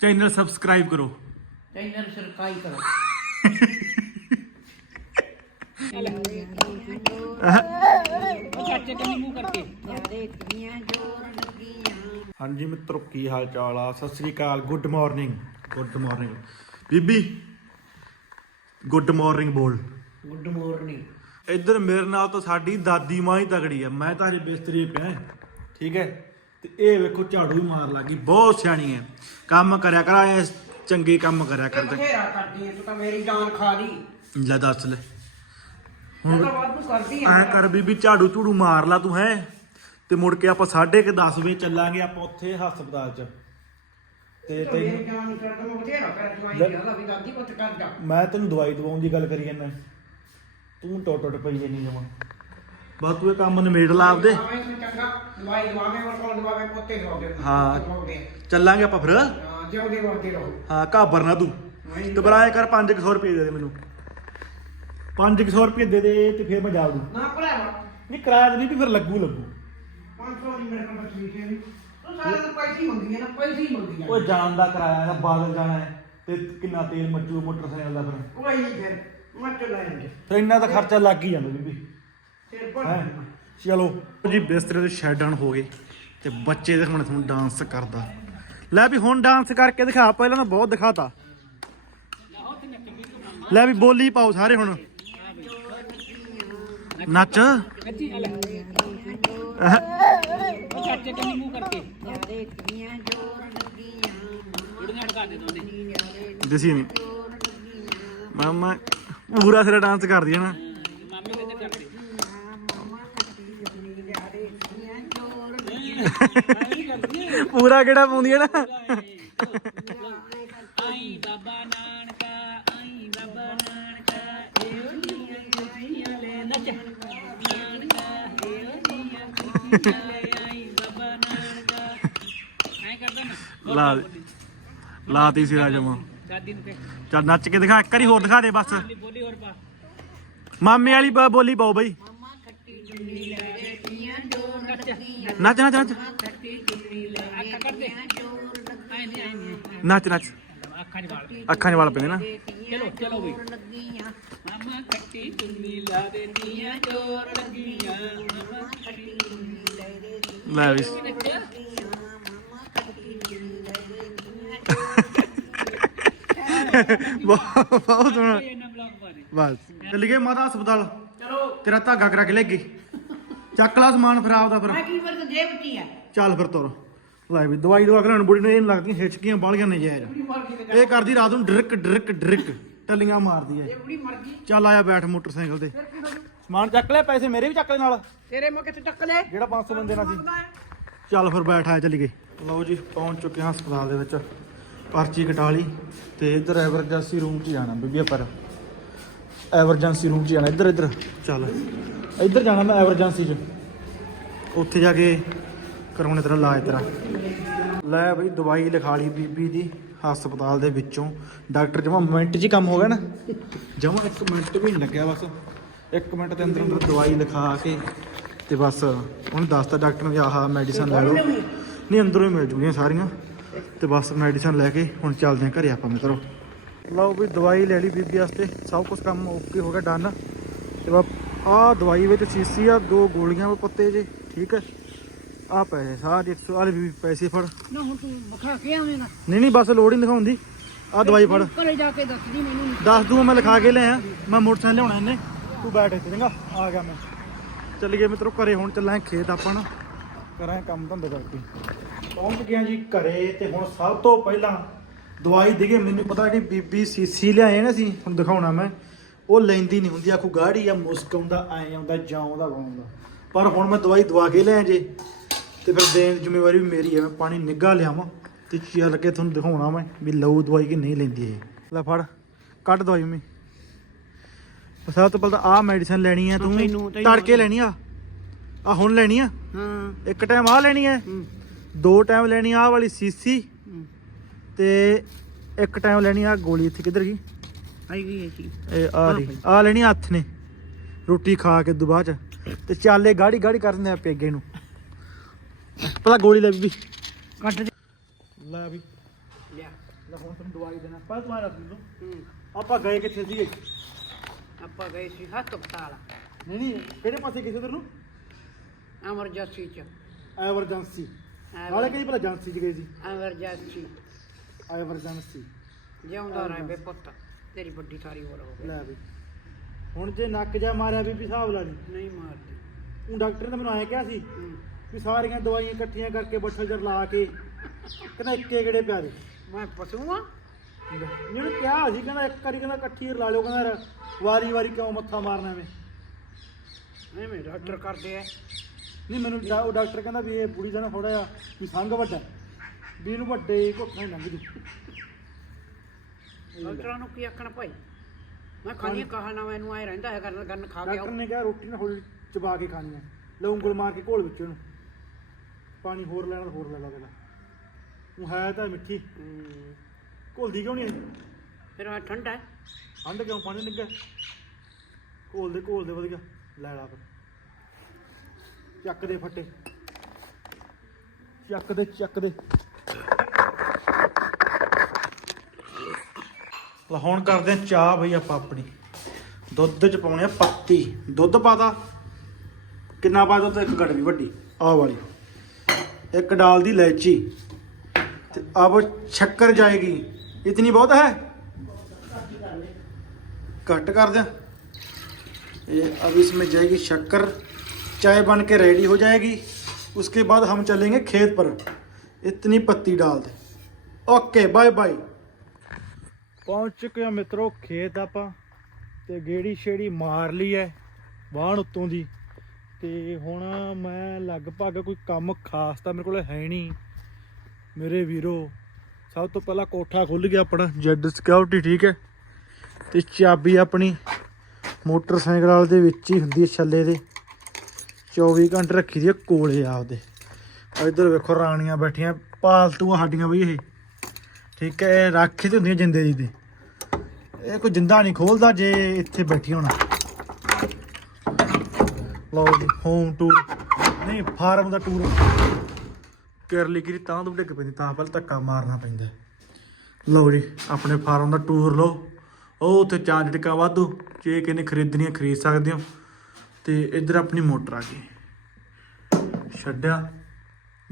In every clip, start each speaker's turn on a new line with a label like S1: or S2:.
S1: Channel subscribe ਕਰੋ।
S2: Channel ਸਰਕਾਈ ਕਰੋ।
S1: ਹਾਂਜੀ ਮਿੱਤਰੋ ਕੀ ਹਾਲ ਚਾਲ ਆ? ਸਤਿ ਸ੍ਰੀ ਅਕਾਲ ਗੁੱਡ ਮਾਰਨਿੰਗ ਗੁੱਡ ਮਾਰਨਿੰਗ ਬੀਬੀ ਗੁੱਡ ਮਾਰਨਿੰਗ ਬੋਲ।
S2: ਗੁੱਡ ਮਾਰਨਿੰਗ
S1: ਇੱਧਰ ਮੇਰੇ ਨਾਲ ਤਾਂ ਸਾਡੀ ਦਾਦੀ ਮਾਂ ਹੀ ਤਗੜੀ ਆ। ਮੈਂ ਤਾਂ ਅਜੇ ਬਿਸਤਰੀ 'ਤੇ ਪਿਆ ਠੀਕ ਹੈ? ਤੇ ਇਹ ਵੇਖੋ ਝਾੜੂ ਵੀ ਮਾਰ ਲੱਗੀ ਬਹੁਤ ਸਿਆਣੀ ਹੈ ਕੰਮ ਕਰਿਆ ਕਰ ਐ ਚੰਗੇ ਕੰਮ ਕਰਿਆ ਕਰ
S2: ਬਥੇਰਾ ਕਰਦੀ ਹੈ ਤੂੰ ਤਾਂ ਮੇਰੀ ਜਾਨ ਖਾ ਲਈ।
S1: ਲੈ ਦੱਸ ਲੈ।
S2: ਮੈਂ ਤਾਂ ਵਾਧੂ ਕਰਦੀ ਆ।
S1: ਐ ਕਰ ਬੀਬੀ ਝਾੜੂ ਝੂੜੂ ਮਾਰ ਲਾ ਤੂੰ ਹੈ। ਤੇ ਮੁੜ ਕੇ ਆਪਾਂ 10:30 ਵਜੇ ਚੱਲਾਂਗੇ ਆਪਾਂ ਉੱਥੇ ਹਸਪਤਾਲ 'ਚ। ਤੇ
S2: ਤੂੰ
S1: ਤੈਨੂੰ
S2: ਮੇਰੀ ਜਾਨ ਕਰਦਾ ਮੈਂ ਬਥੇਰਾ ਕਰ ਦਵਾਈ ਲਿਆ ਵੀ ਦਾਦੀ ਪੁੱਤ ਕਰਦਾ
S1: ਮੈਂ ਤੈਨੂੰ ਦਵਾਈ ਦਵਾਉਣ ਦੀ ਗੱਲ ਕਰੀ ਜਾਂਦਾ। ਤੂੰ ਟੁੱਟ ਟੁੱਟ ਪਈ ਜਾਨੀ ਜਮਾ ਬਸ ਤੂੰ ਇਹ ਕੰਮ ਨਿਮੇੜ ਲਾ ਆਪਦੇ।
S2: ਤੂੰ ਚੰਗਾ ਦਵਾਈ ਦਵਾਵੇਂ ਔਰ ਕੋਲ ਦਵਾਵੇਂ ਪੋਤੇ ਰੋਗੇ
S1: ਹਾਂ। ਚੱਲਾਂਗੇ ਆਪਾਂ ਫਿਰ?
S2: ਹਾਂ ਜਿਉਂਦੇ ਵਰਦੇ ਰਹੋ।
S1: ਹਾਂ ਘਾਬਰ ਨਾ ਤੂੰ। ਤੇ ਬਰਾਏ ਕਰ 500 ਰੁਪਏ ਦੇ ਦੇ ਮੈਨੂੰ। 500 ਰੁਪਏ ਦੇ ਦੇ ਤੇ ਫਿਰ ਮੈਂ ਜਾ ਦੂੰ।
S2: ਨਾ ਭਰਾਵਾ।
S1: ਨਹੀਂ ਕਿਰਾਇਆ ਨਹੀਂ ਵੀ ਫਿਰ ਲੱਗੂ ਲੱਗੂ।
S2: 500 ਦੀ ਮੇਰੇ ਕੋਲ ਬਚੀ ਹੈ ਤੂੰ ਸਾਰਾ ਦਿਨ ਪੈਸੇ ਹੀ ਮੰਗਦੀ ਹੈ ਨਾ ਪੈਸੇ ਹੀ ਮੰਗਦੀ ਹੈ।
S1: ਉਹ ਜਾਣ ਦਾ ਕਿਰਾਇਆ ਦਾ ਬਾਦਲ ਜਾਣਾ ਹੈ। ਤੇ ਕਿੰਨਾ ਤੇਲ ਮੱਚੂ ਮੋਟਰਸਾਈਕਲ ਦਾ ਫਿਰ।
S2: ਕੋਈ ਨਹੀਂ ਫਿਰ ਮੈਂ ਚਲਾਏਂਗੇ
S1: ਫਿਰ ਇੰਨਾ ਤਾਂ ਖਰਚਾ ਲੱਗ ਹੀ ਜਾਂਦਾ ਬੀਬੀ।
S2: ਫਿਰ ਪਰ
S1: ਚਲੋ। ਜੀ, ਬਿਸਤਰੇ ਤੇ ਸ਼ੈਡ ਡਾਊਨ ਹੋ ਗਏ ਤੇ ਬੱਚੇ ਦੇ ਹੁਣ ਤੁਹਾਨੂੰ ਡਾਂਸ ਕਰਦਾ। ਲੈ ਵੀ ਹੁਣ ਡਾਂਸ ਕਰਕੇ ਦਿਖਾ, ਪਹਿਲਾਂ ਤਾਂ ਬਹੁਤ ਦਿਖਾਤਾ। ਲੈ ਵੀ ਬੋਲੀ ਪਾਓ ਸਾਰੇ ਹੁਣ। ਨੱਚ।
S2: ਕੱਚੀ ਚਾਚੇ ਕੰਨੀ ਮੂੰਹ ਕਰਕੇ ਗੁੜੀਆਂ ਢਕਾ ਦੇ ਦੋਨੇ
S1: ਦਿਸੀ ਨਹੀਂ। ਮਾਮਾ ਪੂਰਾ ਸਿਰ ਡਾਂਸ ਕਰਦੀ ਹੈ ਨਾ
S2: ਮਾਮੇ ਦੇ ਤੇ ਕਰਦੇ
S1: ਪੂਰਾ ਕਿਹੜਾ ਪਾਉਂਦੀ ਹੈ ਨਾ?
S2: ਆਈ ਬਾਬਾ ਨਾਨਕਾ ਆਈ ਬਾਬਾ ਨਾਨਕਾ ਏਓ ਨੀਆਂ ਖੁਸ਼ੀਆਂ ਲੈ ਨੱਚ ਨਾਨਕਾ ਏਓ ਨੀਆਂ ਖੁਸ਼ੀਆਂ ਲੈ ਆਈ ਬਾਬਾ ਨਾਨਕਾ ਐ ਕਰਦਾ ਨਾ
S1: ਲਾ। ਲਾਤੀ ਸਿਰਾ ਜਮਾ
S2: ਦਾਦੀ ਨੂੰ ਤੇ
S1: ਚੱਲ ਨੱਚ ਕੇ ਦਿਖਾ ਇੱਕ ਵਾਰੀ ਹੋਰ ਦਿਖਾ ਦੇ ਬਸ।
S2: ਬੋਲੀ ਹੋਰ ਪਾ।
S1: ਮਾਮੇ ਵਾਲੀ ਬ- ਬੋਲੀ ਪਾਓ ਬਈ।
S2: ਨਹੀਂ ਆਏ ਨਹੀਂ
S1: ਨੱਚ ਨੱਚ।
S2: ਅੱਖਾਂ ਚ ਵਾਲ
S1: ਪੈਂਦੇ ਨਾ।
S2: ਚਲੋ ਚਲੋ ਵੀ। ਮਾਮਾ ਕੱਟੀ ਚੁੰਨੀ ਲਾ ਦੇ ਦੀਆਂ ਜੋਰ ਲੱਗੀਆਂ। ਮਾਮਾ ਕੱਟੀ ਚੁੰਨੀ ਲੈ ਦੇ
S1: ਲੈ ਵੀ।
S2: ਨੱਚਿਆ
S1: ਬਹੁਤ ਬਹੁਤ ਸੋਹਣਾ।
S2: ਇਹ ਨਾ ਬਲੌਗ ਪਾ ਦੇ
S1: ਬਸ। ਚੱਲ ਗਏ ਮਾਤਾ ਹਸਪਤਾਲ।
S2: ਚਲੋ।
S1: ਤੇਰਾ ਧਾਗਾ ਕਰਾ ਕੇ ਲੈ ਗਈ। ਚੱਕ ਲਾ ਸਮਾਨ ਫਿਰ ਆਪਦਾ ਫਿਰ।
S2: ਮੈਂ ਕੀ ਵਰਤ ਜੇਬ ਚ ਹੀ ਆ।
S1: ਚੱਲ ਫਿਰ ਤੁਰ। ਲੈ ਵੀ ਦਵਾਈ ਦਵਾ ਕੇ ਲੈਣ ਬੁੜੀ ਨੂੰ ਇਹ ਨੀ ਲੱਗਦੀਆਂ ਹਿਚਕੀਆਂ ਬਾਲੀਆਂ
S2: ਗਈ ਤੇ
S1: ਇਹ ਕਰਦੀ ਰਾਤ ਨੂੰ ਡਰਿਕ ਡਰਿਕ ਡਰਿਕ ਟੱਲੀਆਂ ਮਾਰਦੀ ਐ।
S2: ਇਹ ਬੁੜੀ ਮਰ ਗਈ।
S1: ਚੱਲ ਆਇਆ ਬੈਠ ਮੋਟਰਸਾਈਕਲ ਤੇ।
S2: ਫਿਰ ਕੀ ਕਰੂ
S1: ਸਮਾਨ ਚੱਕ ਲੈ ਪੈਸੇ ਮੇਰੇ ਵੀ ਚੱਕ ਲੈ ਨਾਲ।
S2: ਤੇਰੇ ਮੈਂ ਕਿੱਥੇ ਟੱਕ ਲੈ
S1: ਜਿਹੜਾ 500 ਬੰਦੇ ਨਾਲ ਸੀ। ਚੱਲ ਫਿਰ ਬੈਠ ਆਇਆ ਚੱਲੀਏ। ਲਓ ਜੀ ਪਹੁੰਚ ਚੁੱਕੇ ਹਾਂ ਹਸਪਤਾਲ ਦੇ ਵਿੱਚ। ਪਰਚੀ ਕਟਾ ਲਈ ਤੇ ਇੱਧਰ ਐਮਰਜੈਂਸੀ ਰੂਮ 'ਚ ਜਾਣਾ ਬੀਬੀ ਪਰ ਐਮਰਜੈਂਸੀ ਰੂਮ 'ਚ ਜਾਣਾ ਇੱਧਰ ਇੱਧਰ। ਚੱਲ। ਇੱਧਰ ਜਾਣਾ ਮੈਂ ਐਮਰਜੈਂਸੀ 'ਚ। ਉੱਥੇ ਜਾ ਕੇ ਕਰਾਉਣੇ ਤੇਰਾ ਇਲਾਜ ਤੇਰਾ। ਲੈ ਬਈ ਦਵਾਈ ਲਿਖਾ ਲਈ ਬੀਬੀ ਦੀ ਹਸਪਤਾਲ ਦੇ ਵਿੱਚੋਂ। ਡਾਕਟਰ ਜਮਾ ਮਿੰਟ 'ਚ ਹੀ ਕੰਮ ਹੋ ਗਿਆ ਨਾ। ਜਮਾ ਇੱਕ ਮਿੰਟ ਵੀ ਨਹੀਂ ਲੱਗਿਆ ਬਸ। ਇੱਕ ਮਿੰਟ ਦੇ ਅੰਦਰ ਅੰਦਰ ਦਵਾਈ ਲਿਖਾ ਕੇ ਤੇ ਬਸ ਉਹਨੇ ਦੱਸਤਾ ਡਾਕਟਰ ਨੇ ਵੀ ਆਹ ਮੈਡੀਸਨ ਲੈ ਲਓ। ਨਹੀਂ, ਅੰਦਰੋਂ ਹੀ ਮਿਲ ਜੂਗੀਆਂ ਸਾਰੀਆਂ। ਤੇ ਬਸ ਮੈਡੀਸਨ ਲੈ ਕੇ ਹੁਣ ਚੱਲਦੇ ਹਾਂ ਘਰੇ ਆਪਾਂ ਮਿੱਤਰੋ। ਲਓ ਵੀ ਦਵਾਈ ਲੈ ਲਈ ਬੀਬੀ ਵਾਸਤੇ। ਸਭ ਕੁਝ ਕੰਮ ਓਕੇ ਹੋ ਗਿਆ, ਡਨ। ਤੇ ਬਾ ਆਹ ਦਵਾਈ ਵਿੱਚ ਸੀਸੀ ਆ ਦੋ ਗੋਲੀਆਂ ਵਾ ਪੱਤੇ ਜੇ ਠੀਕ ਹੈ ਆ ਪੈਸੇ ਸਾਰੇ 100 ਵਾਲੇ ਵੀ ਪੈਸੇ ਫੜ।
S2: ਨਾ ਹੁਣ ਤੂੰ ਮਖਾ ਕੇ ਆਵੇਂਗਾ
S1: ਨਹੀਂ ਨਹੀਂ ਬਸ ਲੋੜ ਹੀ ਨੀ ਦਿਖਾਉਂਦੀ। ਆ ਦਵਾਈ ਫੜ।
S2: ਘਰੇ ਜਾ ਕੇ ਦੱਸਦੀ ਮੈਨੂੰ।
S1: ਦੱਸ ਦੂੰ ਮੈਂ ਲਿਖਾ ਕੇ ਲਿਆ ਮੈਂ ਮੋਟਰਸਾਈਕਲ ਲਿਆਉਣਾ ਇਹਨੇ। ਤੂੰ ਬੈਠ ਇੱਥੇ ਚੰਗਾ। ਆ ਗਿਆ ਮੈਂ। ਚੱਲ ਗਏ ਮਿੱਤਰੋ ਘਰੇ ਹੁਣ ਚੱਲਾਂਗੇ ਖੇਤ ਆਪਾਂ ਨਾ। ਕਰਾਂ ਕੰਮ ਧੰਦੇ ਕਰਕੇ। ਪਹੁੰਚ ਗਿਆ ਜੀ ਘਰੇ ਤੇ ਹੁਣ ਸਭ ਤੋਂ ਪਹਿਲਾਂ ਦਵਾਈ ਦੇਗੇ ਮੈਨੂੰ ਪਤਾ ਜਿਹੜੀ ਬੀਬੀ ਸੀਸੀ ਲਿਆਏ ਨਾ ਸੀ ਹੁਣ ਦਿਖਾਉਣਾ ਮੈਂ। ਉਹ ਲੈਂਦੀ ਨਹੀਂ ਹੁੰਦੀ ਆਖੂ ਗਾੜੀ ਆ ਮੁਸਕ ਆਉਂਦਾ ਐ ਆਉਂਦਾ ਜਾਉਂਦਾ ਗਾਉਂਦਾ ਪਰ ਹੁਣ ਮੈਂ ਦਵਾਈ ਦਵਾ ਕੇ ਲਿਆ ਜੇ ਤੇ ਫਿਰ ਦੇਣ ਦੀ ਜ਼ਿੰਮੇਵਾਰੀ ਵੀ ਮੇਰੀ ਹੈ ਮੈਂ ਪਾਣੀ ਨਿੱਘਾ ਲਿਆਵਾਂ ਤੇ ਚੱਲ ਕੇ ਤੁਹਾਨੂੰ ਦਿਖਾਉਣਾ ਮੈਂ ਵੀ ਲਊ ਦਵਾਈ ਕਿ ਨਹੀਂ ਲੈਂਦੀ ਇਹ। ਲੈ ਫੜ ਕੱਢ ਦਵਾਈ ਮੈਂ ਸਭ ਤੋਂ ਪਹਿਲਾਂ ਆਹ ਮੈਡੀਸਨ ਲੈਣੀ ਹੈ ਤੂੰ ਤੜਕੇ ਲੈਣੀ ਆ ਆ ਹੁਣ ਲੈਣੀ ਆ।
S2: ਹਾਂ।
S1: ਇੱਕ ਟਾਈਮ ਆ ਲੈਣੀ ਹੈ। ਦੋ ਟਾਈਮ ਲੈਣੀ ਆ ਵਾਲੀ ਸੀਸੀ। ਤੇ ਇੱਕ ਟਾਈਮ ਲੈਣੀ ਆ ਗੋਲੀ ਇੱਥੇ ਕਿੱਧਰ ਗਈ?
S2: ਆਈ ਗਈ ਹੈ ਜੀ
S1: ਇਹ ਆ ਰਹੀ ਆ ਲੈਣੀ ਹੱਥ ਨੇ। ਰੋਟੀ ਖਾ ਕੇ ਦੁਬਾਰਾ ਚ। ਤੇ ਚਾਲੇ ਗਾੜੀ ਗਾੜੀ ਕਰ ਦਿੰਦੇ ਆ ਪੇਗੇ ਨੂੰ। ਪਹਿਲਾਂ ਗੋਲੀ ਲੈ ਬੀਬੀ।
S2: ਕੱਟ ਦੇ।
S1: ਲੈ ਵੀ
S2: ਲਿਆ।
S1: ਲੈ ਹੁਣ ਤੈਨੂੰ ਦਵਾਈ ਦੇਣਾ। ਪਹਿਲਾਂ ਤੂੰ ਆ ਦੱਸ ਮੈਨੂੰ
S2: ਹੂੰ।
S1: ਆਪਾਂ ਗਏ ਕਿੱਥੇ ਸੀਗੇ?
S2: ਆਪਾਂ ਗਏ ਸੀ ਹਸਪਤਾਲ।
S1: ਨਹੀਂ ਨਹੀਂ ਕਿਹੜੇ ਪਾਸੇ ਗਏ ਸੀ ਉਧਰ ਨੂੰ?
S2: ਐਮਰਜੈਂਸੀ ਚ।
S1: ਐਮਰਜੈਂਸੀ। ਨਾਲੇ ਕਈ ਭਲਾ ਏਜੰਸੀ ਚ ਗਏ ਸੀ।
S2: ਐਮਰਜੈਂਸੀ।
S1: ਐਮਰਜੈਂਸੀ।
S2: ਜਿਉਂਦਾ ਰਹੇ ਪੁੱਤ। ਤੇਰੀ ਵੱਡੀ ਸਾਰੀ ਹੋਰ ਹੋ ਗਈ।
S1: ਲੈ ਵੀ। ਹੁਣ ਜੇ ਨੱਕ ਜਾ ਮਾਰਿਆ ਬੀਬੀ ਹਿਸਾਬ ਲਾ ਲਈ।
S2: ਨਹੀਂ ਮਾਰਦੀ।
S1: ਉਹ ਡਾਕਟਰ ਨੇ ਮੈਨੂੰ ਆਇਆ ਕਿਹਾ ਸੀ
S2: ਹੂੰ।
S1: ਵੀ ਸਾਰੀਆਂ ਦਵਾਈਆਂ ਇਕੱਠੀਆਂ ਕਰਕੇ ਬੱਠਲ ਜਰ ਲਾ ਕੇ ਕਹਿੰਦਾ ਇੱਕੇ ਗੇੜੇ ਪਿਆਰੇ
S2: ਮੈਂ ਪਸ਼ੂ ਆ?
S1: ਜਿਹਨੂੰ ਕਿਹਾ ਸੀ ਕਹਿੰਦਾ ਇੱਕ ਵਾਰੀ ਕਹਿੰਦਾ ਇਕੱਠੀ ਲਾ ਲਿਓ ਕਹਿੰਦਾ ਵਾਰੀ ਵਾਰੀ ਕਿਉਂ ਮੱਥਾ ਮਾਰਨਾ ਐਵੇਂ?
S2: ਐਵੇਂ ਡਾਕਟਰ ਕਰਦੇ ਆ।
S1: ਨਹੀਂ ਮੈਨੂੰ ਡਾ- ਉਹ ਡਾਕਟਰ ਕਹਿੰਦਾ ਵੀ ਇਹ ਬੁੜੀ ਦਾ ਨਾ ਥੋੜਾ ਜਿਹਾ ਵੀ ਸੰਗ ਵੱਡਾ ਵੀ ਇਹਨੂੰ ਵੱਡੇ ਘੁੱਟਾਂ ਹੀ ਲੰਘ ਜੂ
S2: ਡਾਕਟਰਾਂ ਨੂੰ ਕੀ ਆਖਣਾ ਭਾਈ? ਮੈਂ ਖਾਣੀ ਕਹਾ ਨਾ ਮੈਨੂੰ ਆਏ ਰਹਿੰਦਾ ਹੈ ਕਰਨ ਗੰਨ ਖਾ ਕੇ
S1: ਡਾਕਟਰ ਨੇ ਕਿਹਾ ਰੋਟੀ ਨਾ ਹੌਲੀ ਚਬਾ ਕੇ ਖਾਣੀ ਹੈ। ਲੈ ਉਂਗਲ ਮਾਰ ਕੇ ਘੋਲ ਵਿੱਚ ਉਹਨੂੰ ਪਾਣੀ ਹੋਰ ਲੈਣਾ ਤਾਂ ਹੋਰ ਲੈ ਲਾ ਦੇਣਾ ਉਹ ਹੈ ਤਾਂ ਮਿੱਠੀ।
S2: ਹੂੰ।
S1: ਘੋਲਦੀ ਕਿਉਂ ਨਹੀਂ
S2: ਫਿਰ ਆ ਠੰਡਾ ਹੈ?
S1: ਠੰਡ ਕਿਉਂ? ਪਾਣੀ ਨਿੱਗਾ ਘੋਲ ਦੇ ਘੋਲ ਦੇ ਵਧੀਆ। ਲੈ ਲਾ ਫਿਰ। ਚੱਕ ਦੇ ਫੱਟੇ। ਚੱਕ ਦੇ ਚੱਕ ਦੇ। ਲਾ ਹੁਣ ਕਰਦੇ ਆ ਚਾਹ ਬਈ ਆਪਾਂ ਆਪਣੀ ਦੁੱਧ ਚ ਪਾਉਣੇ ਆ ਪੱਤੀ ਦੁੱਧ ਪਾਤਾ ਕਿੰਨਾ ਪਾ ਦੁੱਧ ਇੱਕ ਗੜਵੀ ਵੱਡੀ ਆਹ ਵਾਲੀ ਇੱਕ ਡਾਲ ਦੀ ਇਲਾਇਚੀ ਤੇ ਅਬ ਸ਼ੱਕਰ ਜਾਏਗੀ ਇਤਨੀ ਬਹੁਤ ਹੈ कट कर दें ये अब इसमें जाएगी शक्कर चाय बन के रेडी हो जाएगी उसके बाद हम चलेंगे खेत पर इतनी पत्ती डाल दें ओके बाय बाय ਪਹੁੰਚ ਚੁੱਕੇ ਆ ਮਿੱਤਰੋ, ਖੇਤ ਆਪਾਂ, ਤੇ ਗੇੜੀ ਛੇੜੀ ਮਾਰ ਲਈ ਐ, ਵਾਹਣ ਉੱਤੋਂ ਦੀ। ਤੇ ਹੁਣ ਮੈਂ ਲਗਭਗ ਕੋਈ ਕੰਮ ਖਾਸ ਤਾਂ ਮੇਰੇ ਕੋਲ ਹੈ ਨਹੀਂ, ਮੇਰੇ ਵੀਰੋ। ਸਭ ਤੋਂ ਪਹਿਲਾਂ ਕੋਠਾ ਖੁੱਲ ਗਿਆ ਆਪਣਾ, ਜੈਡ ਸਿਕਿਉਰਿਟੀ ਠੀਕ ਹੈ ਤੇ ਚਾਬੀ ਆਪਣੀ ਮੋਟਰਸਾਈਕਲ ਵਾਲੇ ਦੇ ਵਿੱਚ ਹੀ ਹੁੰਦੀ ਹੈ ਛੱਲੇ ਦੇ। 24 ਘੰਟੇ ਰੱਖੀ ਦੀ ਹੈ ਕੋਲੇ ਆਪਦੇ। ਆ ਇੱਧਰ ਵੇਖੋ ਰਾਣੀਆਂ ਬੈਠੀਆਂ ਪਾਲਤੂ ਆ ਸਾਡੀਆਂ ਬਈ ਇਹ। ਠੀਕ ਹੈ, ਇਹ ਰਾਖੀ ਤੇ ਹੈ ਜਿੰਦੇ ਦੀ ਤੇ। ਇਹ ਕੋਈ ਜਿੰਦਾ ਨਹੀਂ ਖੋਲਦਾ ਜੇ ਇੱਥੇ ਬੈਠੀ ਹੋਣਾ। ਲਓ ਜੀ ਹੋਮ ਟੂਰ ਨਹੀਂ, ਫਾਰਮ ਦਾ ਟੂਰ ਕੇਰਲੀ ਕਿਰੀ ਤਾਂ ਤੋਂ ਡਿੱਗ ਪੈਂਦੀ, ਤਾਂ ਪਹਿਲਾਂ ਧੱਕਾ ਮਾਰਨਾ ਪੈਂਦਾ। ਲਓ ਜੀ, ਆਪਣੇ ਫਾਰਮ ਦਾ ਟੂਰ ਲਓ। ਉਹ ਉੱਥੇ ਚਾਂਦ ਟਿਕਾ ਵਾਧੂ, ਜੇ ਕਿਨੇ ਖਰੀਦਣੀਆਂ, ਖਰੀਦ ਸਕਦੇ ਹੋ। ਤੇ ਇੱਧਰ ਆਪਣੀ ਮੋਟਰ ਆ ਗਈ। ਛੱਡਿਆ।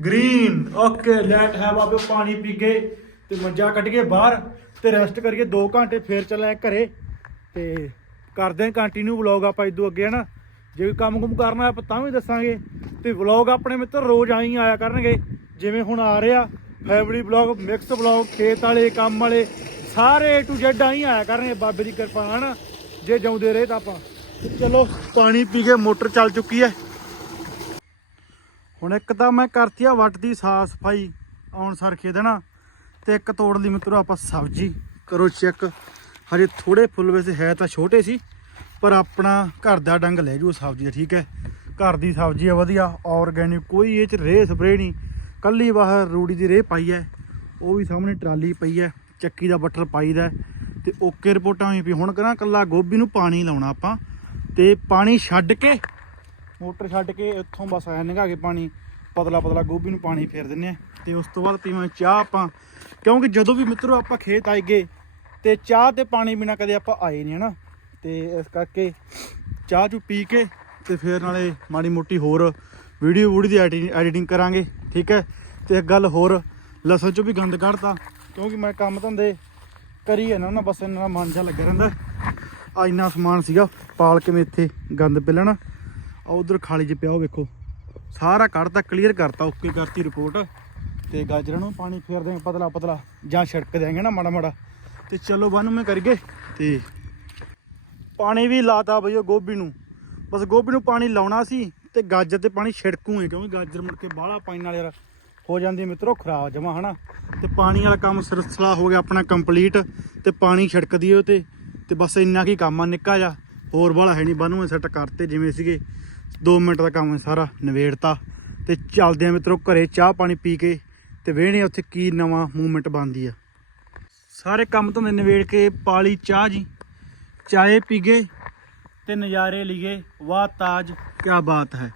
S1: ਗ੍ਰੀਨ ਓਕੇ ਲੈਟ ਹੈ ਬਾਬੇ ਪਾਣੀ ਪੀ ਗਏ ਤੇ ਮੰਜਾ ਕੱਢ ਕੇ ਬਾਹਰ ਤੇ ਰੈਸਟ ਕਰੀਏ 2 ਘੰਟੇ ਫੇਰ ਚੱਲੇ ਘਰੇ। ਤੇ ਕਰਦੇ ਹਾਂ ਕੰਟੀਨਿਊ ਵਲੌਗ ਆਪਾਂ ਇਦੋਂ ਅੱਗੇ, ਹਨਾ? ਜੇ ਕੋਈ ਕੰਮ ਕੁਮ ਕਰਨਾ ਆਪਾਂ ਤਾਂ ਵੀ ਦੱਸਾਂਗੇ। ਤੇ ਵਲੌਗ ਆਪਣੇ ਮਿੱਤਰ ਰੋਜ਼ ਆਈ ਆਇਆ ਕਰਨਗੇ। ਜਿਵੇਂ ਹੁਣ ਆ ਰਿਹਾ ਫੈਮਿਲੀ ਵਲੌਗ ਮਿਕਸ ਵਲੌਗ ਖੇਤ ਵਾਲੇ, ਕੰਮ ਵਾਲੇ, ਸਾਰੇ A to Z ਆਈ ਆਇਆ ਕਰਨਗੇ ਬਾਬੇ ਦੀ ਕਿਰਪਾ ਨਾਲ, ਹਨਾ? ਜੇ ਜਾਉਂਦੇ ਰਹੇ ਤਾਂ ਆਪਾਂ। ਚਲੋ, ਪਾਣੀ ਪੀ ਕੇ ਮੋਟਰ ਚੱਲ ਚੁੱਕੀ ਹੈ ਹੁਣ ਇੱਕ ਤਾਂ ਮੈਂ ਕਰਤੀ ਆ ਵੱਟ ਦੀ ਸਾਫ਼ ਸਫ਼ਾਈ ਆਉਣ ਸਰ ਖੇ ਦੇਣਾ ਤੇ ਇੱਕ ਤੋੜ ਲਈ ਮਿੱਤਰੋ ਆਪਾਂ ਸਬਜ਼ੀ। ਕਰੋ ਚੈੱਕ ਹਜੇ ਥੋੜੇ ਫੁੱਲ ਵੈਸੇ ਹੈ ਤਾਂ ਛੋਟੇ ਸੀ, ਪਰ ਆਪਣਾ ਘਰ ਦਾ ਡੰਗ ਲੈ ਜੂ ਸਬਜ਼ੀ ਦਾ, ਠੀਕ ਹੈ? ਘਰ ਦੀ ਸਬਜ਼ੀ ਆ ਵਧੀਆ ਆਰਗੈਨਿਕ ਕੋਈ ਇਹ ਚ ਰੇਹ ਸਪਰੇ ਨਹੀਂ। ਕੱਲੀ ਬਾਹਰ ਰੂੜੀ ਦੀ ਰੇਹ ਪਾਈ ਹੈ, ਉਹ ਵੀ ਸਾਹਮਣੇ ਟਰਾਲੀ ਪਈ ਹੈ, ਚੱਕੀ ਦਾ ਬੱਟਲ ਪਾਈਦਾ ਹੈ। ਤੇ ਓਕੇ ਰਿਪੋਰਟਾਂ ਵੀ ਹੁਣ ਕਰਾਂ ਕੱਲਾ ਗੋਭੀ ਨੂੰ ਪਾਣੀ ਲਾਉਣਾ ਆਪਾਂ, ਤੇ ਪਾਣੀ ਛੱਡ ਕੇ, ਮੋਟਰ ਛੱਡ ਕੇ ਇੱਥੋਂ ਬਸ ਐ ਨਿਗਾ ਕੇ ਪਾਣੀ। ਪਤਲਾ ਪਤਲਾ ਗੋਭੀ ਨੂੰ ਪਾਣੀ ਫੇਰ ਦਿੰਨੇ ਆ ਤੇ ਉਸ ਤੋਂ ਬਾਅਦ ਪੀਵਾਂ ਚਾਹ ਆਪਾਂ। ਕਿਉਂਕਿ ਜਦੋਂ ਵੀ ਮਿੱਤਰੋ ਆਪਾਂ ਖੇਤ ਆਏ ਗਏ ਤੇ ਚਾਹ ਤੇ ਪਾਣੀ ਬਿਨਾ ਕਦੇ ਆਪਾਂ ਆਏ ਨਹੀਂ ਹਨਾ। ਤੇ ਇਸ ਕਰਕੇ ਚਾਹ ਚੂ ਪੀ ਕੇ ਤੇ ਫਿਰ ਨਾਲੇ ਮਾੜੀ ਮੋਟੀ ਹੋਰ ਵੀਡੀਓ ਵੂਡੀ ਦੀ ਐਡੀਟਿੰਗ ਕਰਾਂਗੇ, ਠੀਕ ਹੈ? ਤੇ ਇੱਕ ਗੱਲ ਹੋਰ, ਲਸਣ ਚੋਂ ਵੀ ਗੰਦ ਕੱਢਤਾ, ਕਿਉਂਕਿ ਮੈਂ ਕੰਮ ਧੰਦੇ ਕਰੀ ਜਾਂਦਾ ਨਾ ਬਸ ਇਹਨਾਂ ਦਾ ਮਨ ਜਾ ਲੱਗਿਆ ਰਹਿੰਦਾ। ਆ ਇੰਨਾ ਸਮਾਨ ਸੀਗਾ, ਪਾਲ ਕੇ ਮੈਂ ਇੱਥੇ ਗੰਦ ਪਹਿਲਣਾ ਆ ਉਧਰ ਖਾਲੀ 'ਚ ਪਿਆ, ਉਹ ਵੇਖੋ। ਸਾਰਾ ਕੱਢਤਾ ਕਲੀਅਰ ਕਰਤਾ, ਓਕੇ ਕਰਤੀ ਰਿਪੋਰਟ ਤੇ ਗਾਜਰਾਂ ਨੂੰ ਪਾਣੀ ਫੇਰ ਦੇਂਗੇ ਪਤਲਾ ਪਤਲਾ, ਜਾਂ ਛਿੜਕ ਦੇਂਗੇ ਨਾ, ਮਾੜਾ ਮਾੜਾ। ਤੇ ਚਲੋ ਬੰਨ ਮੈਂ ਕਰੀਏ। ਤੇ ਪਾਣੀ ਵੀ ਲਾਤਾ ਬਈ ਉਹ ਗੋਭੀ ਨੂੰ। ਬਸ ਗੋਭੀ ਨੂੰ ਪਾਣੀ ਲਾਉਣਾ ਸੀ ਤੇ ਗਾਜਰ ਤੇ ਪਾਣੀ ਛਿੜਕੂਗੇ, ਕਿਉਂਕਿ ਗਾਜਰ ਮੁੜ ਕੇ ਬਾਹਲਾ ਪਾਣੀ ਨਾਲ ਯਾਰ ਹੋ ਜਾਂਦੀ ਹੈ ਮਿੱਤਰੋ, ਖਰਾਬ ਜਮਾ, ਹਨਾ? ਤੇ ਪਾਣੀ ਵਾਲਾ ਕੰਮ ਸਿਲਸਿਲਾ ਹੋ ਗਿਆ ਆਪਣਾ ਕੰਪਲੀਟ ਤੇ ਪਾਣੀ ਛਿੜਕਦੀ ਉਹ ਤੇ। ਤੇ ਬਸ ਇੰਨਾ ਕੀ ਕੰਮ ਆ, ਨਿੱਕਾ ਜਾ ਹੋਰ ਵਾਲਾ ਹੈ ਨਹੀਂ ਬੰਨੂਏ ਸੈੱਟ ਕਰਤੇ ਜਿਵੇਂ ਸੀਗੇ। ਦੋ ਮਿੰਟ ਦਾ ਕੰਮ ਸਾਰਾ ਨਵੇੜਤਾ ਤੇ ਚੱਲਦੇ ਆ ਮਿੱਤਰੋ, ਘਰੇ ਚਾਹ ਪਾਣੀ ਪੀ ਕੇ ਤੇ ਵੇਹਣੇ ਉੱਥੇ ਕੀ ਨਵਾਂ ਮੂਵਮੈਂਟ ਬਣਦੀ ਆ। ਸਾਰੇ ਕੰਮ ਤੋਂ ਨਵੇੜ ਕੇ ਪਾਲੀ ਚਾਹ ਜੀ। ਚਾਏ ਪੀ ਗਏ ਤੇ ਨਜ਼ਾਰੇ ਲਈਏ ਵਾਹ ਤਾਜ, ਕਿਆ ਬਾਤ ਹੈ।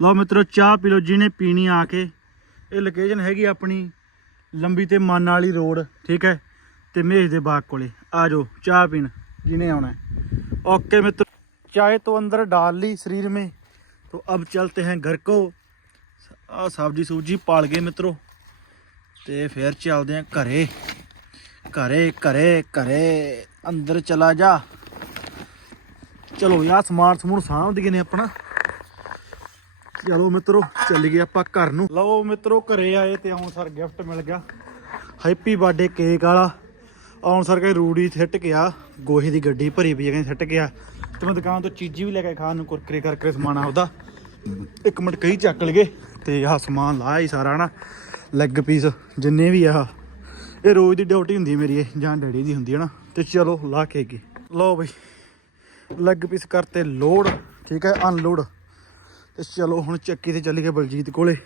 S1: ਲਓ ਮਿੱਤਰੋ, ਚਾਹ ਪੀ ਲਓ, ਜਿਹਨੇ ਪੀਣੀ ਆ ਕੇ। ਇਹ ਲੋਕੇਸ਼ਨ ਹੈਗੀ ਆਪਣੀ ਲੰਬੀ ਤੇ ਮਾਨ ਵਾਲੀ ਰੋਡ, ਠੀਕ ਹੈ? ਤੇ ਮੇਜ ਦੇ ਬਾਗ ਕੋਲੇ। ਆ ਜਾਓ, ਚਾਹ ਪੀਣ, ਜਿਹਨੇ ਆਉਣਾ ਓਕੇ ਮਿੱਤਰ, ਚਾਹੇ ਤੋਂ ਅੰਦਰ ਡਾਲ ਲਈ ਸਰੀਰ ਮੇ। तो अब चलते हैं घर को ਆ ਸਬਜੀ ਸੂਜੀ ਪਾਲ ਗਏ ਮਿੱਤਰੋ ਤੇ ਫੇਰ ਚੱਲਦੇ ਆਂ ਘਰੇ ਘਰੇ ਘਰੇ ਘਰੇ ਅੰਦਰ ਚਲਾ ਜਾ ਚਲੋ ਯਾ ਸਮਾਨ ਸਮੂਨ ਸਾਂਭ ਦਈਏ ਨੇ ਆਪਣਾ ਚਲੋ ਮਿੱਤਰੋ ਚੱਲ ਗਏ ਆਪਾਂ ਘਰ ਨੂੰ ਲਓ ਮਿੱਤਰੋ ਘਰੇ ਆਏ ਤੇ ਆਉਣ ਸਰ ਗਿਫਟ ਮਿਲ ਗਿਆ ਹੈਪੀ ਬਰਥਡੇ ਕੇਕ ਵਾਲਾ ਆਉਣ ਸਰ ਕੇ ਰੂੜੀ ਸਿੱਟ ਗਿਆ ਗੋਹੇ ਦੀ ਗੱਡੀ ਭਰੀ ਪਈ ਕਹਿੰਦੇ ਸਿੱਟ ਗਿਆ ਤੇ ਮੈਂ ਦੁਕਾਨ ਤੋਂ ਚੀਜ਼ੀ ਵੀ ਲੈ ਕੇ ਖਾਣ ਨੂੰ ਕੁਰਕਰੇ ਕਰਕੇ ਸਮਾਨ ਆ ਇੱਕ ਮਿੰਟ ਕਈ ਚੱਕ ਲਗੇ ਤੇ ਆਹ ਸਮਾਨ ਲਾਇਆ ਹੀ ਸਾਰਾ ਨਾ ਲੈਗ ਪੀਸ ਜਿੰਨੇ ਵੀ ਆ, ਇਹ ਰੋਜ਼ ਦੀ ਡਿਊਟੀ ਹੁੰਦੀ ਮੇਰੀ ਇਹ, ਜਾਂ ਡੈਡੀ ਦੀ ਹੁੰਦੀ ਹੈ ਨਾ ਤੇ ਚਲੋ, ਲਾ ਕੇ ਗਏ ਲਓ ਬਈ ਲੈਗ ਪੀਸ ਕਰਤੇ ਲੋਡ ਠੀਕ ਹੈ ਅਨਲੋਡ ਤੇ ਚਲੋ, ਹੁਣ ਚੱਕੀ ਤੇ ਚੱਲ ਗਏ ਬਲਜੀਤ ਕੋਲੇ।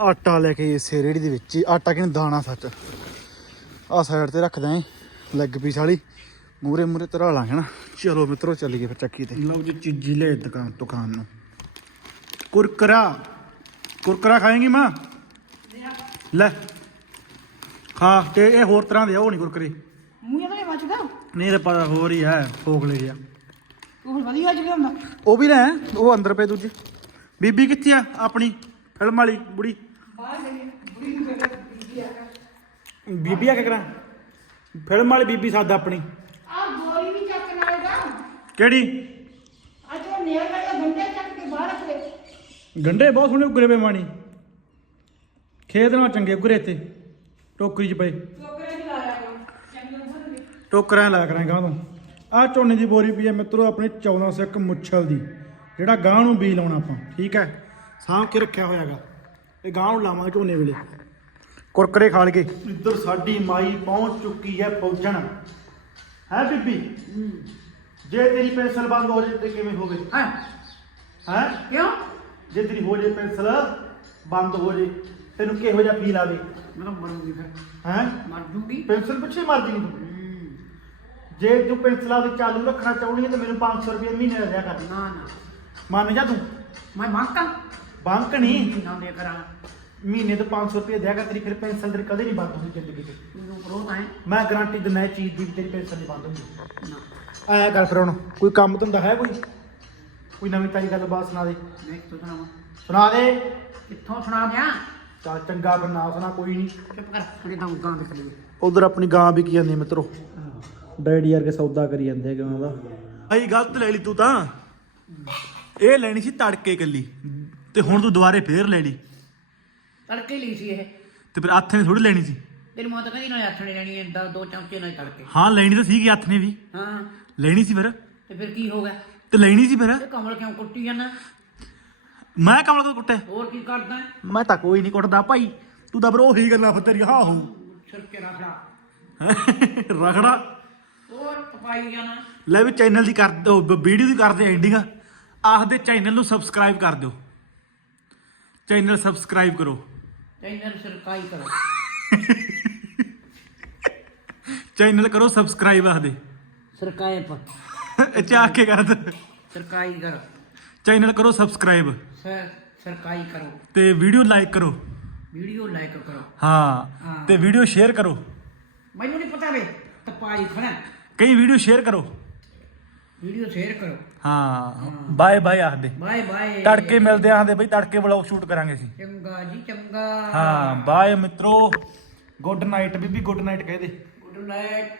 S1: ਆਟਾ ਲੈ ਕੇ ਇਸੇ ਰੇੜੀ ਦੇ ਵਿੱਚ ਹੀ। ਆਟਾ ਕਿਨ ਦਾਣਾ ਸੱਚ। ਆ ਸਾਈਡ ਤੇ ਰੱਖਦਾ ਏ ਲੈਗ ਪੀਸ ਵਾਲੀ। ਮੂਰੇ ਮੂਰੇ ਧਰਾ ਲਾਂਗੇ ਨਾ। ਚਲੋ ਮਿੱਤਰੋ ਚੱਲ ਗਏ ਫਿਰ ਚੱਕੀ ਤੇ। ਲਓ ਜੀ ਚੀਜ਼ੀ ਲੈ ਦੁਕਾਨ ਦੁਕਾਨ ਨੂੰ। ਕੁਰਕਰਾ। ਕੁਰਕਰਾ ਖਾਏਂਗੀ ਮਾਂ? ਲੈ। ਖਾ ਤੇ ਇਹ ਹੋਰ ਤਰ੍ਹਾਂ ਦੇ ਆ ਉਹ ਨਹੀਂ ਕੁਰਕਰੇ।
S2: ਮੂੰਹ ਇਹਦੇ ਗਿਆ।
S1: ਨਹੀਂ ਤੇ ਪਤਾ ਹੋਰ ਹੀ ਹੈ ਫੋਕ ਲੈ ਗਿਆ।
S2: ਉਹ ਵਧੀਆ ਜਿਹਾ ਹੁੰਦਾ।
S1: ਉਹ ਵੀ ਲੈ ਉਹ ਅੰਦਰ ਪਏ ਦੂਜੇ। ਬੀਬੀ ਕਿੱਥੇ ਆ? ਆਪਣੀ ਫਿਲਮ ਵਾਲੀ ਬੁੜੀ। ਬੀਬੀ ਆ। ਕੇ ਕਰਾਂ? ਫਿਲਮ ਵਾਲੀ ਬੀਬੀ ਸਾਦਾ ਆਪਣੀ।
S2: ਆ ਗੋਲੀ ਵੀ ਚੱਕ ਨਾਲੇ ਦਾ
S1: ਕਿਹੜੀ?
S2: ਅੱਜ ਉਹ ਨੇਲ ਵਾਲੇ ਗੰਡੇ ਚੱਕ ਕੇ ਬਾਹਰ ਰੱਖ ਦੇ
S1: ਗੰਡੇ ਬਹੁਤ ਸੋਹਣੇ ਉਗਰੇ ਪਏ ਮਾਣੀ ਖੇਤ ਨਾਲ ਚੰਗੇ ਉਗਰੇ ਤੇ ਟੋਕਰੀ 'ਚ ਪਏ।
S2: ਟੋਕਰੇ ਦੀ ਲਾਇਆ ਕਰੋ ਚੰਗੇ
S1: ਟੋਕਰਾਂ ਲਾ ਕਰਾਂਗਾ ਤੋਂ। ਆ ਝੋਨੇ ਦੀ ਬੋਰੀ ਪਈ ਹੈ ਮਿੱਤਰੋ ਆਪਣੀ 1401 ਮੁੱਛਲ ਦੀ। ਜਿਹੜਾ ਗਾਂ ਨੂੰ ਬੀਜ ਲਾਉਣਾ ਆਪਾਂ ਠੀਕ ਹੈ? ਸਾਂਭ ਕੇ ਰੱਖਿਆ ਹੋਇਆਗਾ। ਇਹ ਗਾਂ ਨੂੰ ਲਾਵਾਂਗੇ ਝੋਨੇ ਵੇਲੇ। ਕੁਰਕਰੇ ਖਾ ਲਗੇ ਇੱਧਰ ਸਾਡੀ ਮਾਈ ਪਹੁੰਚ ਚੁੱਕੀ ਹੈ ਫੌਜਣ ਹੈ ਬੀਬੀ? ਜੇ ਤੇਰੀ ਪੈਨਸਲ ਬੰਦ ਹੋ ਜੇ ਤੇ ਕਿਵੇਂ ਹੋਵੇ?
S2: ਹਾਂ?
S1: ਹੈ?
S2: ਕਿਉਂ?
S1: ਜੇ ਤੇਰੀ ਹੋ ਜੇ ਪੈਨਸਲ ਬੰਦ ਹੋ ਜੇ ਤੈਨੂੰ ਕਿਹੋ ਜਿਹਾ ਫੀਲ ਆਵੇ?
S2: ਮੈਂ ਤਾਂ ਮਰੂੰਗੀ ਫਿਰ।
S1: ਹੈ?
S2: ਮਰ ਜੂਗੀ।
S1: ਪੈਨਸਲ ਪਿੱਛੇ ਮਰ ਜੀ ਤੂੰ। ਜੇ ਤੂੰ ਪੈਨਸਲਾਂ ਦੇ ਚਾਲੂ ਰੱਖਣਾ ਚਾਹੁੰਦੀ ਹੈ ਤਾਂ ਮੈਨੂੰ 500 ਰੁਪਏ ਮਹੀਨੇ ਦਾ ਦਿਆ ਕਰ।
S2: ਨਾ ਨਾ।
S1: ਮੰਨ ਜਾ ਤੂੰ?
S2: ਮੈਂ ਮੰਗਾਂ
S1: ਬੰਕ ਨਹੀਂ।
S2: ਨਾ ਦੇ ਕਰਾਂ।
S1: ਮਹੀਨੇ ਤੋਂ 500 ਰੁਪਏ ਕਰ ਤੇਰੀ ਫਿਰ ਪੈਨਸਲ ਤੇਰੀ ਕਦੇ ਨਹੀਂ ਬੰਦ ਹੁੰਦੀ ਜ਼ਿੰਦਗੀ 'ਚ।
S2: ਮੈਨੂੰ ਕਰੋ ਤਾਂ ਹੈ
S1: ਮੈਂ ਗਾਰੰਟੀ ਦਿੰਦਾ ਇਹ ਚੀਜ਼ ਦੀ ਵੀ ਤੇਰੀ ਪੈਨਸਲ ਨਹੀਂ ਬੰਦ ਹੁੰਦੀ।
S2: ਨਾ।
S1: ਆਇਆ ਕਰ ਫਿਰ ਹੁਣ ਕੋਈ ਕੰਮ ਧੰਦਾ ਹੈ ਕੋਈ? ਕੋਈ ਨਵੀਂ ਤਾਜੀ ਗੱਲਬਾਤ ਸੁਣਾ ਦੇ।
S2: ਮੈਂ ਤੂੰ ਸੁਣਾਵਾਂ?
S1: ਸੁਣਾ ਦੇ।
S2: ਕਿੱਥੋਂ ਸੁਣਾ ਦਿਆਂ
S1: ਚੱਲ ਚੰਗਾ ਫਿਰ ਨਾ ਸੁਣਾ ਕੋਈ ਨਹੀਂ।
S2: ਚੁੱਪ ਕਰ ਮੇਰੇ ਗਾਂ ਗਾਂ ਦੇਖ ਲਈ
S1: ਉਧਰ ਆਪਣੀ ਗਾਂ ਵੀ ਕੀ ਜਾਂਦੀ ਮਿੱਤਰੋ। ਡੈਡੀ ਵਰਗੇ ਸੌਦਾ ਕਰੀ ਜਾਂਦੇ ਗਾਂ ਦਾ ਭਾਈ ਗਲਤ ਲੈ ਲਈ ਤੂੰ ਤਾਂ। ਇਹ ਲੈਣੀ ਸੀ ਤੜਕੇ ਕੱਲੀ ਤੇ ਹੁਣ ਤੂੰ ਦੁਬਾਰੇ ਫੇਰ ਲੈ ਲਈ।
S2: ਤੜਕੇ ਲਈ ਸੀ ਇਹ।
S1: ਤੇ ਫਿਰ ਹੱਥ ਨੇ ਥੋੜੀ ਲੈਣੀ ਸੀ।
S2: ਤੇਰੀ ਮਾਂ ਤਾਂ ਕਹਿੰਦੀ ਨਾਲ ਆਥਣੇ ਲੈਣੀ ਐ ਦਾ ਦੋ ਚਮਚੇ ਨਾਲ ਤੜਕੇ।
S1: ਹਾਂ ਲੈਣੀ ਤਾਂ ਸੀਗੀ ਹੱਥ ਨੇ ਵੀ।
S2: ਹਾਂ।
S1: ਲੈਣੀ ਸੀ ਫਿਰ।
S2: ਤੇ ਫਿਰ ਕੀ ਹੋ ਗਿਆ?
S1: ਤੇ ਲੈਣੀ ਸੀ ਫਿਰ।
S2: ਤੇ ਕਮਲ ਕਿਉਂ ਕੁੱਟੀ ਜਾਂਦਾ?
S1: ਮੈਂ ਕਮਲ ਕੋ ਕੁੱਟਿਆ?
S2: ਹੋਰ ਕੀ ਕਰਦਾ? ਹੈ?
S1: ਮੈਂ ਤਾਂ ਕੋਈ ਨਹੀਂ ਕੁੱਟਦਾ ਭਾਈ। ਤੂੰ ਤਾਂ ਫਿਰ ਉਹੀ ਗੱਲਾਂ ਫਿਰ ਤੇਰੀ ਹਾਂ ਹੋ
S2: ਸਿਰ ਕੇ ਰਖੜਾ
S1: ਰਖੜਾ।
S2: ਹੋਰ ਪਪਾਈ ਜਾਣਾ
S1: ਲੈ ਵੀ ਚੈਨਲ ਦੀ ਕਰ ਵੀਡੀਓ ਦੀ ਕਰਦੇ ਐਂਡਿੰਗ ਆਖਦੇ ਚੈਨਲ ਨੂੰ ਸਬਸਕ੍ਰਾਈਬ ਕਰ ਦਿਓ। ਚੈਨਲ ਸਬਸਕ੍ਰਾਈਬ ਕਰੋ।
S2: ਚੈਨਲ ਸਰਕਾਈ ਕਰੋ।
S1: ਚੈਨਲ ਕਰੋ ਸਬਸਕ੍ਰਾਈਬ ਆਖਦੇ।
S2: ਸਰਕਾਈ ਪਰ
S1: ਇਹ ਚ ਆ ਕੇ ਕਰ ਦੇ।
S2: ਸਰਕਾਈ ਕਰ।
S1: ਚੈਨਲ ਕਰੋ ਸਬਸਕ੍ਰਾਈਬ।
S2: ਸਰ ਸਰਕਾਈ ਕਰੋ।
S1: ਤੇ ਵੀਡੀਓ ਲਾਈਕ ਕਰੋ।
S2: ਵੀਡੀਓ ਲਾਈਕ ਕਰੋ।
S1: ਹਾਂ
S2: ਹਾਂ।
S1: ਤੇ ਵੀਡੀਓ ਸ਼ੇਅਰ ਕਰੋ।
S2: ਮੈਨੂੰ ਨਹੀਂ ਪਤਾ ਵੇ ਤਪਾਈ ਖੜਾ।
S1: ਕਈ ਵੀਡੀਓ ਸ਼ੇਅਰ ਕਰੋ।
S2: ਵੀਡੀਓ ਸ਼ੇਅਰ ਕਰੋ।
S1: ਹਾਂ ਬਾਏ ਬਾਏ ਆਖਦੇ।
S2: Bye bye.
S1: ਤੜਕੇ ਮਿਲਦੇ ਆਖਦੇ ਬਈ ਤੜਕੇ ਵਲੌਗ ਸ਼ੂਟ ਕਰਾਂਗੇ ਅਸੀਂ।
S2: ਚੰਗਾ ਜੀ ਚੰਗਾ।
S1: ਹਾਂ ਬਾਏ ਮਿੱਤਰੋ। ਗੁੱਡ ਨਾਈਟ ਬੀਬੀ ਗੁੱਡ ਨਾਈਟ ਕਹਿ ਦੇ।
S2: Good night.